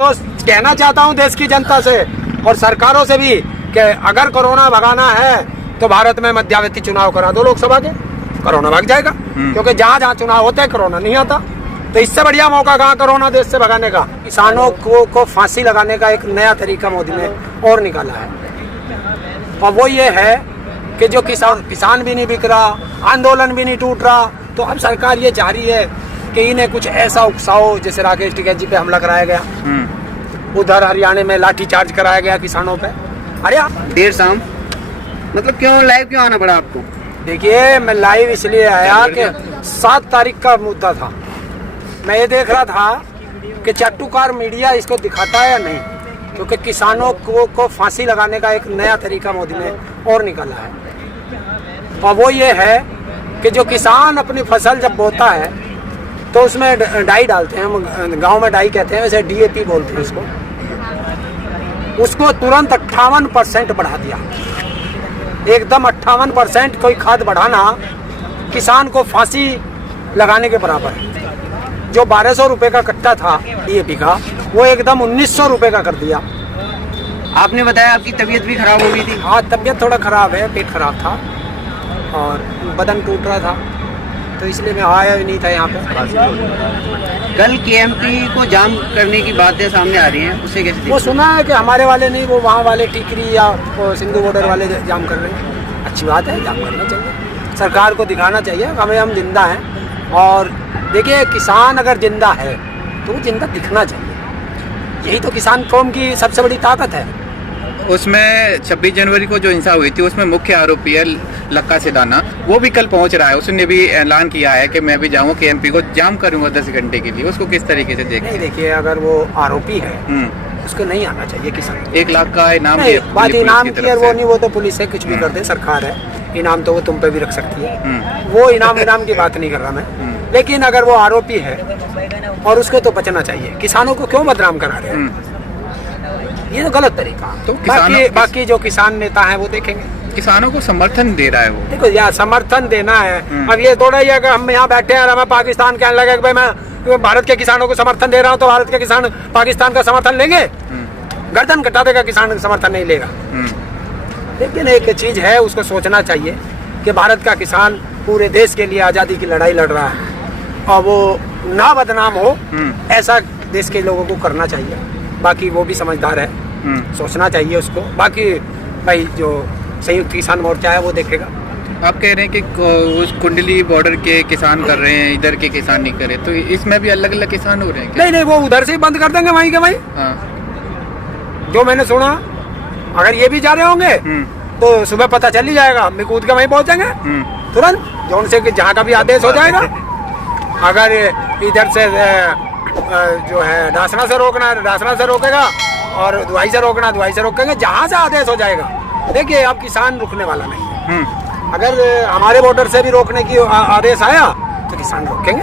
तो कहना चाहता हूं देश की जनता से और सरकारों से भी कि अगर कोरोना भगाना है तो भारत में मध्यावधि चुनाव करा दो लोकसभा के, कोरोना भाग जाएगा। क्योंकि जहां जहां चुनाव होते हैं कोरोना नहीं आता, तो इससे बढ़िया मौका कहाँ कोरोना देश से भगाने का। किसानों को फांसी लगाने का एक नया तरीका मोदी ने और निकाला है, और वो ये है कि जो किसान भी नहीं बिक रहा, आंदोलन भी नहीं टूट रहा, तो अब सरकार ये चाह रही है कि इन्हें कुछ ऐसा उकसाओ, जैसे राकेश टिकैत जी पे हमला कराया गया, उधर हरियाणा में लाठीचार्ज कराया गया किसानों पे। अरे देर शाम मतलब क्यों लाइव क्यों आना पड़ा आपको? देखिए, मैं लाइव इसलिए आया कि 7 तारीख का मुद्दा था। मैं ये देख रहा था कि चट्टूकार मीडिया इसको दिखाता है या नहीं, क्योंकि किसानों को फांसी लगाने का एक नया तरीका मोदी ने और निकाला है, और वो ये है कि जो किसान अपनी फसल जब बोता है तो उसमें डाई डालते हैं, गांव में डाई कहते हैं, वैसे DAP बोलते हैं उसको तुरंत 58% बढ़ा दिया, एकदम 58%। कोई खाद बढ़ाना किसान को फांसी लगाने के बराबर है। जो 1200 रुपये का कट्टा था DAP का, वो एकदम 1900 रुपये का कर दिया। आपने बताया आपकी तबीयत भी खराब हो गई थी? हाँ, तबीयत थोड़ा खराब है, पेट खराब था और बदन टूट रहा था, तो इसलिए मैं आया ही नहीं था यहाँ पे। कल KMP को जाम करने की बातें सामने आ रही हैं, उसे कैसे देखते? वो सुना है कि हमारे वाले नहीं, वो वहाँ वाले टिकरी या सिंधु बॉर्डर वाले जाम कर रहे हैं। अच्छी बात है, जाम करना चाहिए, सरकार को दिखाना चाहिए हमें हम जिंदा हैं। और देखिए, किसान अगर जिंदा है तो वो जिंदा दिखना चाहिए, यही तो किसान कौम की सबसे बड़ी ताकत है। उसमें 26 जनवरी को जो हिंसा हुई थी उसमें मुख्य आरोपी है लक्का सिडाना, वो भी कल पहुंच रहा है। उसने भी ऐलान किया है कि मैं भी जाऊंगा KMP को जाम करूंगा 10 घंटे के लिए। उसको किस तरीके से देखते हैं? देखिए, अगर वो आरोपी है उसको नहीं आना चाहिए किसान। 1 लाख का इनाम बात इनाम की है, वो नहीं, वो तो पुलिस है, कुछ भी कर दे, सरकार है, इनाम तो वो तुम पे भी रख सकती है। वो इनाम की बात नहीं कर रहा मैं, लेकिन अगर वो आरोपी है और उसको तो बचना चाहिए। किसानों को क्यों बदनाम करा रहे हैं? ये तो गलत तरीका। तो बाकी जो किसान नेता है वो देखेंगे। किसानों को समर्थन दे रहा है वो। देखो यार, समर्थन देना है, अब ये थोड़ा ही है कि हम यहाँ बैठे हैं और हमें पाकिस्तान कहने लगे कि भाई मैं भारत के किसानों को समर्थन दे रहा हूँ, तो भारत के किसान पाकिस्तान का समर्थन लेंगे? गर्दन कटा देगा किसान, समर्थन नहीं लेगा। लेकिन एक चीज है, उसको सोचना चाहिए कि भारत का किसान पूरे देश के लिए आज़ादी की लड़ाई लड़ रहा है, और वो ना बदनाम हो ऐसा देश के लोगों को करना चाहिए। बाकी वो भी समझदार है, सोचना चाहिए उसको। बाकी भाई जो संयुक्त किसान मोर्चा है वो देखेगा। आप कह रहे हैं कि उस कुंडली बॉर्डर के किसान कर रहे हैं, इधर के किसान नहीं कर रहे, तो इसमें भी अलग अलग किसान हो रहे हैं क्या? नहीं, वो उधर से ही बंद कर देंगे वहीं के वहीं। जो मैंने सुना, अगर ये भी जा रहे होंगे तो सुबह पता चल ही जाएगा, हम भी कूद के वहीं पहुंचेंगे तुरंत, जो उनसे जहाँ का भी आदेश हो जाएगा। अगर इधर से जो है डासना से रोकना है, डासना से रोकेगा, और दुआई से रोकना, दुआई से रोकेंगे, जहाँ से आदेश हो जाएगा। देखिए, अब किसान रुकने वाला नहीं है। अगर हमारे बॉर्डर से भी रोकने की आदेश आया तो किसान रोकेंगे।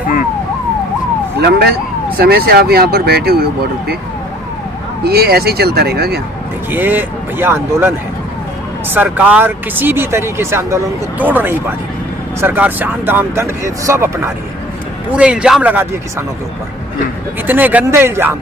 लंबे समय से आप यहाँ पर बैठे हुए हो बॉर्डर पे, ये ऐसे ही चलता रहेगा क्या? देखिए भैया, आंदोलन है, सरकार किसी भी तरीके से आंदोलन को तोड़ नहीं पा रही। सरकार शांत दाम दंड भेद सब अपना रही है, पूरे इल्जाम लगा दिए किसानों के ऊपर, इतने गंदे इल्जाम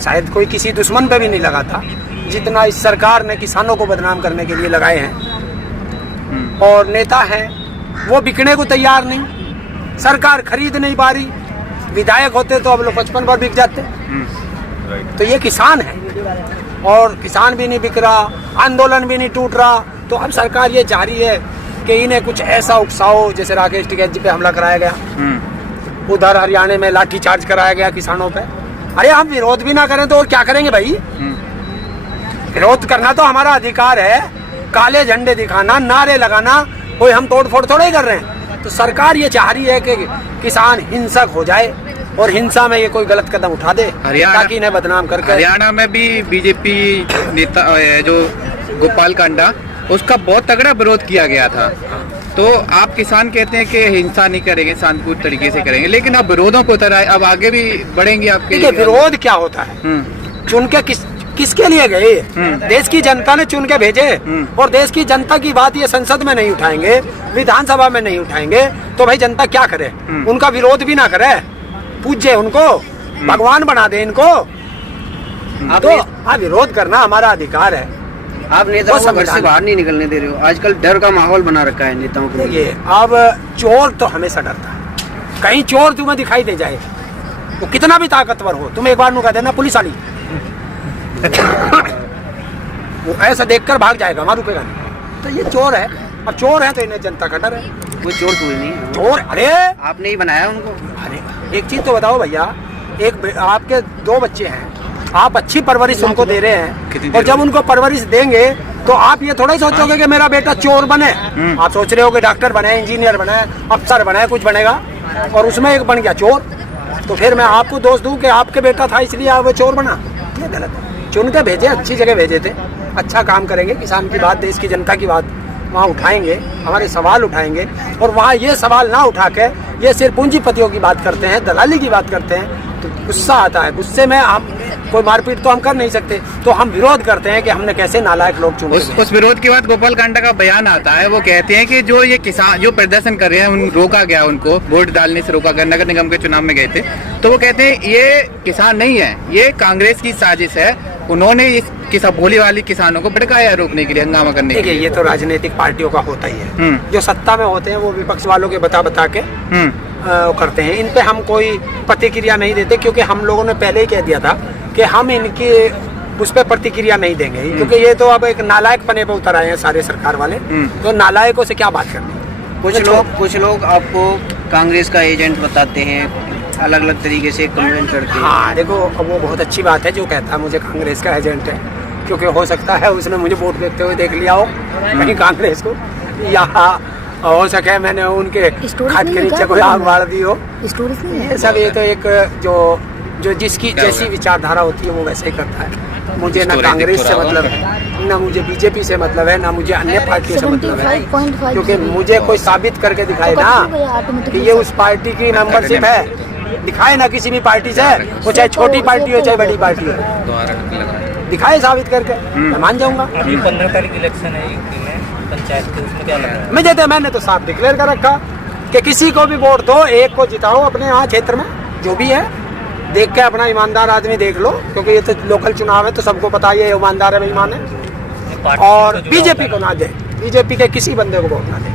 शायद कोई किसी दुश्मन पे भी नहीं लगाता जितना इस सरकार ने किसानों को बदनाम करने के लिए लगाए हैं। और नेता हैं वो बिकने को तैयार नहीं, सरकार खरीद नहीं पा रही। विधायक होते तो अब लोग 55 बार बिक जाते। तो ये किसान है, और किसान भी नहीं बिक रहा, आंदोलन भी नहीं टूट रहा, तो अब सरकार ये चाह रही है कि इन्हें कुछ ऐसा उकसाओ, जैसे राकेश टिकैत जी पे हमला कराया गया, उधर हरियाणा में लाठीचार्ज कराया गया किसानों पे। अरे हम विरोध भी ना करें तो और क्या करेंगे भाई? विरोध करना तो हमारा अधिकार है, काले झंडे दिखाना, नारे लगाना, कोई हम तोड़ फोड़ थोड़े ही कर रहे हैं। तो सरकार ये चाह रही है कि किसान हिंसक हो जाए और हिंसा में ये कोई गलत कदम उठा दे ताकि इन्हें बदनाम करके। हरियाणा में भी BJP नेता जो गोपाल कांडा, उसका बहुत तगड़ा विरोध किया गया था। तो आप किसान कहते हैं कि हिंसा नहीं करेंगे, शांतिपूर्ण तरीके से करेंगे, लेकिन अब विरोधों को तरह अब आगे भी बढ़ेंगे आपके? विरोध क्या होता है? चुन के किसके लिए गए? देश की जनता ने चुन के भेजे, और देश की जनता की बात ये संसद में नहीं उठाएंगे, विधानसभा में नहीं उठाएंगे, तो भाई जनता क्या करे? उनका विरोध भी ना करे, पूज्य उनको, भगवान बना दे इनको, तो हाँ, विरोध करना हमारा अधिकार है। आप नेताओं को घर से बाहर नहीं निकलने दे रहे हो। आजकल डर का माहौल बना रखा है नेताओं के लिए। देखिए, अब चोर तो हमेशा डरता है। कहीं चोर तुम्हें दिखाई दे जाए, वो कितना भी ताकतवर हो, तुम एक बार नु कह देना पुलिस वाली, वो ऐसा देखकर भाग जाएगा, वहां रुकेगा नहीं। तो ये चोर है, और चोर है तो इन्हें जनता का डर है। कोई चोर थोड़ी नहीं है। चोर, अरे आपने ही बनाया उनको। अरे एक चीज तो बताओ भैया, आपके 2 बच्चे हैं, आप अच्छी परवरिश उनको दे रहे हैं, और जब उनको परवरिश देंगे तो आप ये थोड़ा ही सोचोगे कि मेरा बेटा चोर बने। आप सोच रहे हो कि डॉक्टर बने, इंजीनियर बने, अफसर बने, कुछ बनेगा, और उसमें एक बन गया चोर। तो फिर मैं आपको दोष दूं कि आपके बेटा था इसलिए आप वो चोर बना? ये गलत है। चुन के भेजे, अच्छी जगह भेजे थे, अच्छा काम करेंगे, किसान की बात, देश की जनता की बात वहाँ उठाएंगे, हमारे सवाल उठाएंगे, और वहाँ ये सवाल ना उठा के ये सिर्फ पूंजीपतियों की बात करते हैं, दलाली की बात करते हैं, तो गुस्सा आता है। गुस्से में हम कोई मारपीट तो हम कर नहीं सकते, तो हम विरोध करते हैं कि हमने कैसे नालायक लोग चुने। उस विरोध के बाद गोपाल कांडा का बयान आता है, वो कहते हैं कि जो ये किसान जो प्रदर्शन कर रहे हैं, उन रोका गया, उनको वोट डालने से रोका गया, नगर निगम के चुनाव में गए थे, तो वो कहते हैं ये किसान नहीं है, ये कांग्रेस की साजिश है, उन्होंने इस भोली वाली किसानों को भड़काया रोकने के लिए, हंगामा करने के लिए। ये तो राजनीतिक पार्टियों का होता ही है, जो सत्ता में होते हैं वो विपक्ष वालों के बता के करते हैं। इन पे हम कोई प्रतिक्रिया नहीं देते, क्योंकि हम लोगों ने पहले ही कह दिया था कि हम इनकी उस पर प्रतिक्रिया नहीं देंगे, क्योंकि ये तो अब एक नालायक पने पे उतर आए हैं सारे सरकार वाले, तो नालायकों से क्या बात करनी। कुछ लोग आपको कांग्रेस का एजेंट बताते हैं, अलग अलग तरीके से कमेंट करते हैं। हाँ देखो, अब वो बहुत अच्छी बात है जो कहता है मुझे कांग्रेस का एजेंट है, क्योंकि हो सकता है उसने मुझे वोट देते हुए देख लिया हो कहीं कांग्रेस को, या हो सके मैंने उनके खाट के नीचे कोई आग बाढ़ दी हो। ये सब ये तो एक जो जिसकी जैसी विचारधारा होती है वो वैसे ही करता है। मुझे ना कांग्रेस से मतलब है, ना मुझे बीजेपी से मतलब है, ना मुझे अन्य पार्टियों से मतलब है, क्योंकि मुझे कोई साबित करके दिखाए ना कि ये उस पार्टी की मेंबरशिप है, दिखाए ना किसी भी पार्टी से, वो चाहे छोटी पार्टी हो चाहे बड़ी पार्टी हो, दिखाए साबित करके, मैं मान जाऊंगा। 15 तारीख इलेक्शन है यूपी में पंचायत के, उसमें क्या लगा? मैंने तो साफ डिक्लेयर कर रखा कि किसी को भी वोट दो, एक को जिताओ अपने यहाँ क्षेत्र में, जो भी है देख के अपना ईमानदार आदमी देख लो, क्योंकि ये तो लोकल चुनाव है तो सबको पता है ईमानदार है, बेईमान है। और बीजेपी को ना दे, बीजेपी के किसी बंदे को वोट ना दे।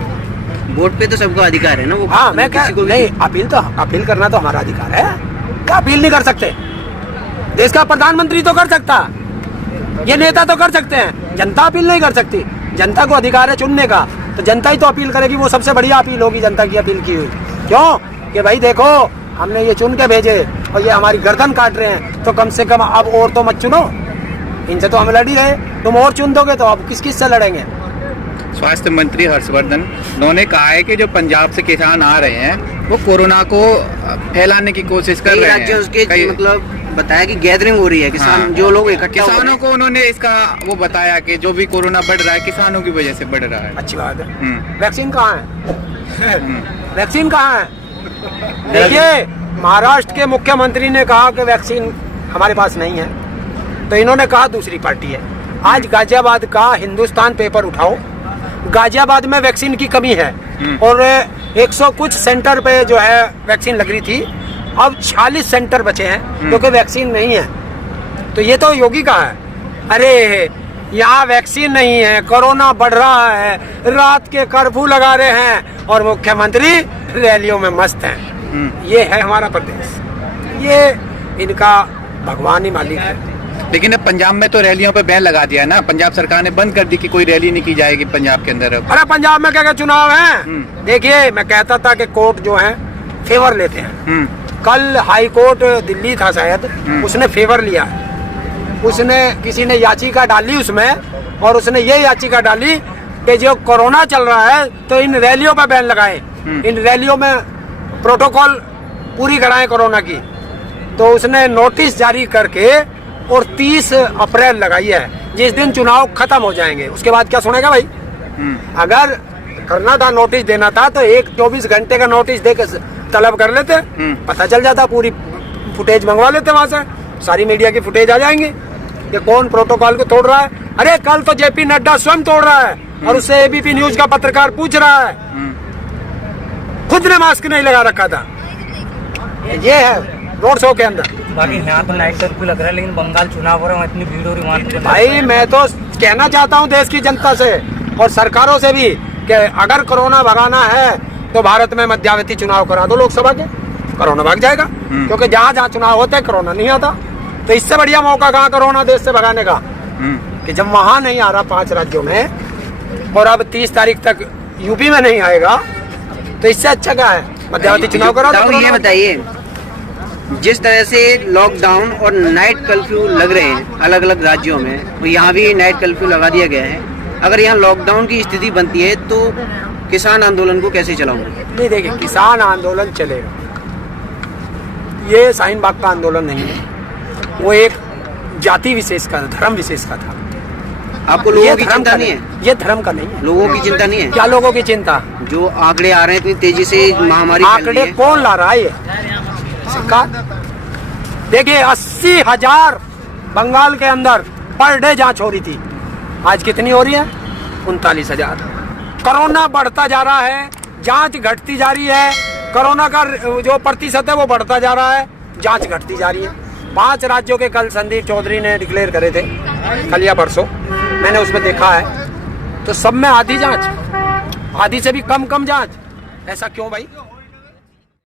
वोट पे तो सबको अधिकार है ना। वो हाँ, मैं किसी को नहीं, अपील करना तो हमारा अधिकार है, क्या अपील नहीं कर सकते? देश का प्रधानमंत्री तो कर सकता, ये नेता तो कर सकते हैं, जनता अपील नहीं कर सकती। जनता को अधिकार है चुनने का, तो जनता ही तो अपील करेगी, वो सबसे बढ़िया अपील होगी जनता की अपील की हुई। क्यों? कि भाई देखो हमने ये चुन के भेजे और ये हमारी गर्दन काट रहे हैं, तो कम से कम अब और तो मत चुनो, इनसे तो हम लड़ ही रहे, तुम और चुन दोगे तो अब किस से लड़ेंगे? स्वास्थ्य मंत्री हर्षवर्धन उन्होंने कहा है कि जो पंजाब से किसान आ रहे हैं वो कोरोना को फैलाने की कोशिश कर रहे हैं। उसके मतलब बताया कि गैदरिंग हो रही है किसान, हाँ, जो लोग इकट्ठा किसानों को उन्होंने इसका वो बताया कि जो भी कोरोना बढ़ रहा है किसानों की वजह से बढ़ रहा है। अच्छी बात है। वैक्सीन कहाँ है? वैक्सीन कहाँ है? देखिए, महाराष्ट्र के मुख्यमंत्री ने कहा कि वैक्सीन हमारे पास नहीं है, तो इन्होंने कहा दूसरी पार्टी है। आज गाजियाबाद का हिंदुस्तान पेपर उठाओ, गाजियाबाद में वैक्सीन की कमी है और 100 कुछ सेंटर पे जो है वैक्सीन लग रही थी, अब 46 सेंटर बचे हैं क्योंकि वैक्सीन नहीं है। तो ये तो योगी का है। अरे यहाँ वैक्सीन नहीं है, कोरोना बढ़ रहा है, रात के कर्फ्यू लगा रहे हैं और मुख्यमंत्री रैलियों में मस्त हैं। ये है हमारा प्रदेश, ये इनका भगवान ही मालिक है। लेकिन अब पंजाब में तो रैलियों पे बैन लगा दिया है ना, पंजाब सरकार ने बंद कर दी कि कोई रैली नहीं की जाएगी पंजाब के अंदर। अरे पंजाब में क्या चुनाव है? देखिए, मैं कहता था कि कोर्ट जो है फेवर लेते हैं। कल हाई कोर्ट दिल्ली था शायद, उसने फेवर लिया, उसने किसी ने याचिका डाली उसमें, और उसने ये याचिका डाली कि जो कोरोना चल रहा है तो इन रैलियों पर बैन लगाएं, इन रैलियों में प्रोटोकॉल पूरी कराएं कोरोना की। तो उसने नोटिस जारी करके और 30 अप्रैल लगाई है, जिस दिन चुनाव खत्म हो जाएंगे। उसके बाद क्या सुनेगा भाई? अगर करना था, नोटिस देना था, तो 24 घंटे का नोटिस देकर तलब कर लेते, पता चल जाता, पूरी फुटेज मंगवा लेते वहां से, सारी मीडिया की फुटेज आ जाएंगी कि कौन प्रोटोकॉल को तोड़ रहा है। अरे कल तो जेपी नड्डा स्वयं तोड़ रहा है और उससे एबीपी न्यूज का पत्रकार पूछ रहा है, खुद ने मास्क नहीं लगा रखा था। ये है रोड शो के अंदर। बाकी यहाँ तो नाइट कर्फ्यू लग रहा है, लेकिन बंगाल चुनाव हो रहा है, वहाँ इतनी भीड़ हो रही है वहाँ। भाई मैं तो कहना चाहता हूँ देश की जनता से और सरकारों से भी कि अगर कोरोना भगाना है तो भारत में मध्यावधि चुनाव करा दो लोकसभा के, कोरोना भाग जाएगा। क्योंकि जहाँ जहाँ चुनाव होते हैं कोरोना नहीं आता। तो इससे बढ़िया मौका कहाँ कोरोना देश से भगाने का कि जब वहाँ नहीं आ रहा 5 राज्यों में और अब 30 तारीख तक यूपी में नहीं आएगा, तो इससे अच्छा क्या है, मध्यावधि चुनाव करा दो। ये बताइए, जिस तरह से लॉकडाउन और नाइट कर्फ्यू लग रहे हैं अलग अलग राज्यों में, तो यहाँ भी नाइट कर्फ्यू लगा दिया गया है। अगर यहाँ लॉकडाउन की स्थिति बनती है तो किसान आंदोलन को कैसे चलाऊंगे? नहीं देखिए, किसान आंदोलन चलेगा, ये शाहीन बाग का आंदोलन नहीं है, वो एक जाति विशेष का, धर्म विशेष का था। आपको लोगों की चिंता नहीं है? ये धर्म का नहीं है। लोगों की चिंता नहीं है? क्या लोगों की चिंता? जो आंकड़े आ रहे हैं इतनी तेजी से महामारी फैल रही आंकड़े है। कौन ला रहा है? ये सरकार। देखिए 80,000 बंगाल के अंदर पर डे जांच हो रही थी, आज कितनी हो रही है? 39,000। कोरोना बढ़ता जा रहा है, जांच घटती जा रही है, कोरोना का जो प्रतिशत है वो बढ़ता जा रहा है, जांच घटती जा रही है। 5 राज्यों के कल संदीप चौधरी ने डिक्लेयर करे थे, कल या परसों, मैंने उसमें देखा है। तो सब में आधी जांच, आधी से भी कम जांच। ऐसा क्यों भाई?